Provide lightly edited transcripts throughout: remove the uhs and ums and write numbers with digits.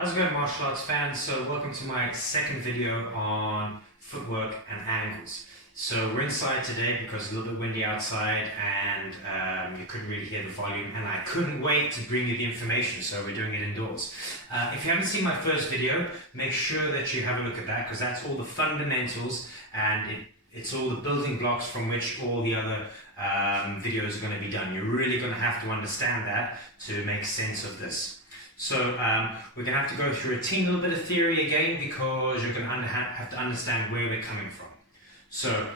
How's it going, martial arts fans? So welcome to my second video on footwork and ankles. So we're inside today because it's a little bit windy outside and you couldn't really hear the volume, and I couldn't wait to bring you the information, so we're doing it indoors. If you haven't seen my first video, make sure that you have a look at that, because that's all the fundamentals and it's all the building blocks from which all the other videos are going to be done. You're really going to have to understand that to make sense of this. So we're going to have to go through a little bit of theory again, because you're going to have to understand where we're coming from. So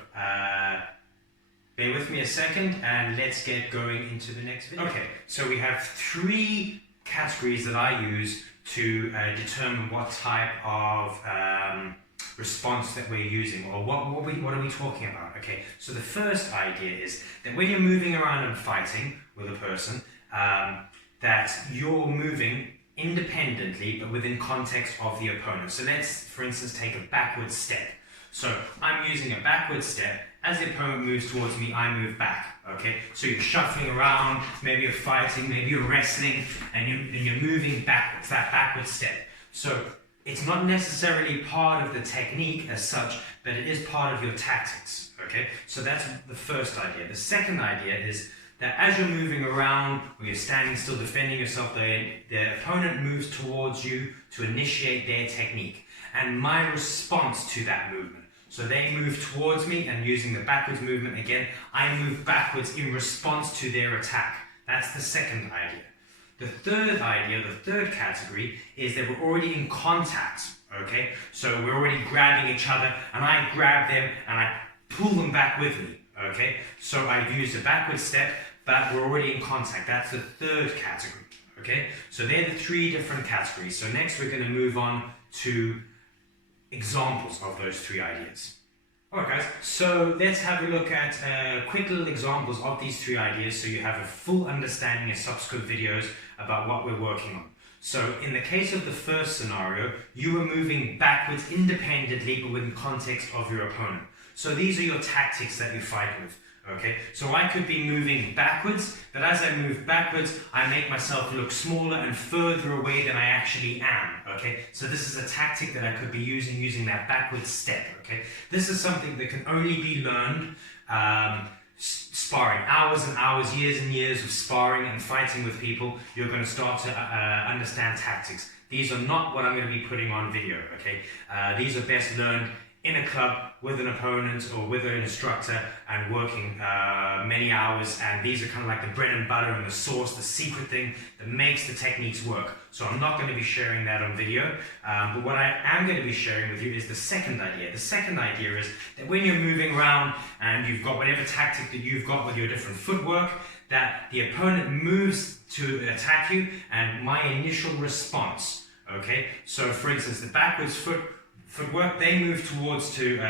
bear with me a second and let's get going into the next video. Okay, so we have three categories that I use to determine what type of response that we're using, or what are we talking about. Okay, so the first idea is that when you're moving around and fighting with a person, that you're moving independently but within context of the opponent. So let's, for instance, take a backward step. So I'm using a backward step. As the opponent moves towards me, I move back. Okay, so you're shuffling around, maybe you're fighting, maybe you're wrestling, and you're moving backwards, that backward step. So it's not necessarily part of the technique as such, but it is part of your tactics. Okay, so that's the first idea. The second idea is that as you're moving around, or you're standing still defending yourself, the opponent moves towards you to initiate their technique, and my response to that movement. So they move towards me, and using the backwards movement again, I move backwards in response to their attack. That's the second idea. The third idea, the third category, is that we're already in contact. Okay, so we're already grabbing each other, and I grab them and I pull them back with me. Okay, so I've used a backward step, but we're already in contact. That's the third category. Okay, so they're the three different categories. So next we're going to move on to examples of those three ideas. Alright guys, so let's have a look at quick little examples of these three ideas, so you have a full understanding in subsequent videos about what we're working on. So in the case of the first scenario, you are moving backwards independently but within context of your opponent. So these are your tactics that you fight with. Okay, so I could be moving backwards, but as I move backwards, I make myself look smaller and further away than I actually am. Okay, so this is a tactic that I could be using that backward step. Okay, this is something that can only be learned sparring, hours and hours, years and years of sparring and fighting with people. You're going to start to understand tactics. These are not what I'm going to be putting on video. Okay, these are best learned in a club with an opponent or with an instructor and working many hours, and these are kind of like the bread and butter and the sauce, the secret thing that makes the techniques work. So I'm not going to be sharing that on video, but what I am going to be sharing with you is the second idea. The second idea is that when you're moving around and you've got whatever tactic that you've got with your different footwork, that the opponent moves to attack you, and my initial response. Okay, so for instance, the backwards footwork, they move towards to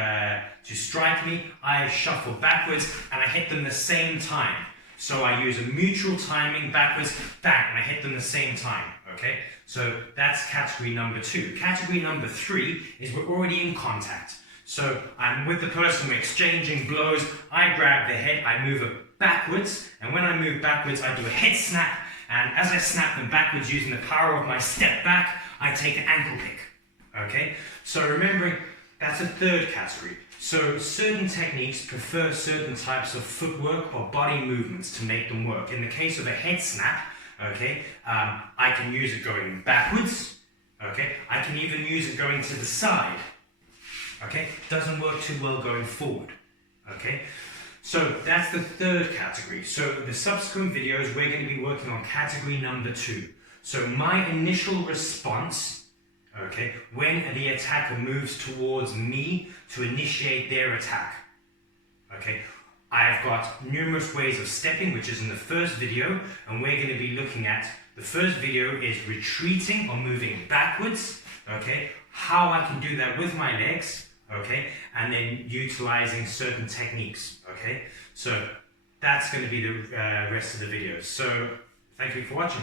strike me, I shuffle backwards and I hit them the same time. So I use a mutual timing, backwards, back, and I hit them the same time. Okay, so that's category number two. Category number three is we're already in contact. So I'm with the person, we're exchanging blows, I grab the head, I move it backwards, and when I move backwards, I do a head snap, and as I snap them backwards using the power of my step back, I take an ankle pick. Okay, so remembering that's a third category. So certain techniques prefer certain types of footwork or body movements to make them work. In the case of a head snap, okay, I can use it going backwards. Okay, I can even use it going to the side. Okay, doesn't work too well going forward. Okay, so that's the third category. So the subsequent videos we're going to be working on category number two. So my initial response, okay, when the attacker moves towards me to initiate their attack. Okay, I've got numerous ways of stepping, which is in the first video, and we're going to be looking at the first video is retreating or moving backwards. Okay, how I can do that with my legs. Okay, and then utilizing certain techniques. Okay, so that's going to be the rest of the videos. So thank you for watching.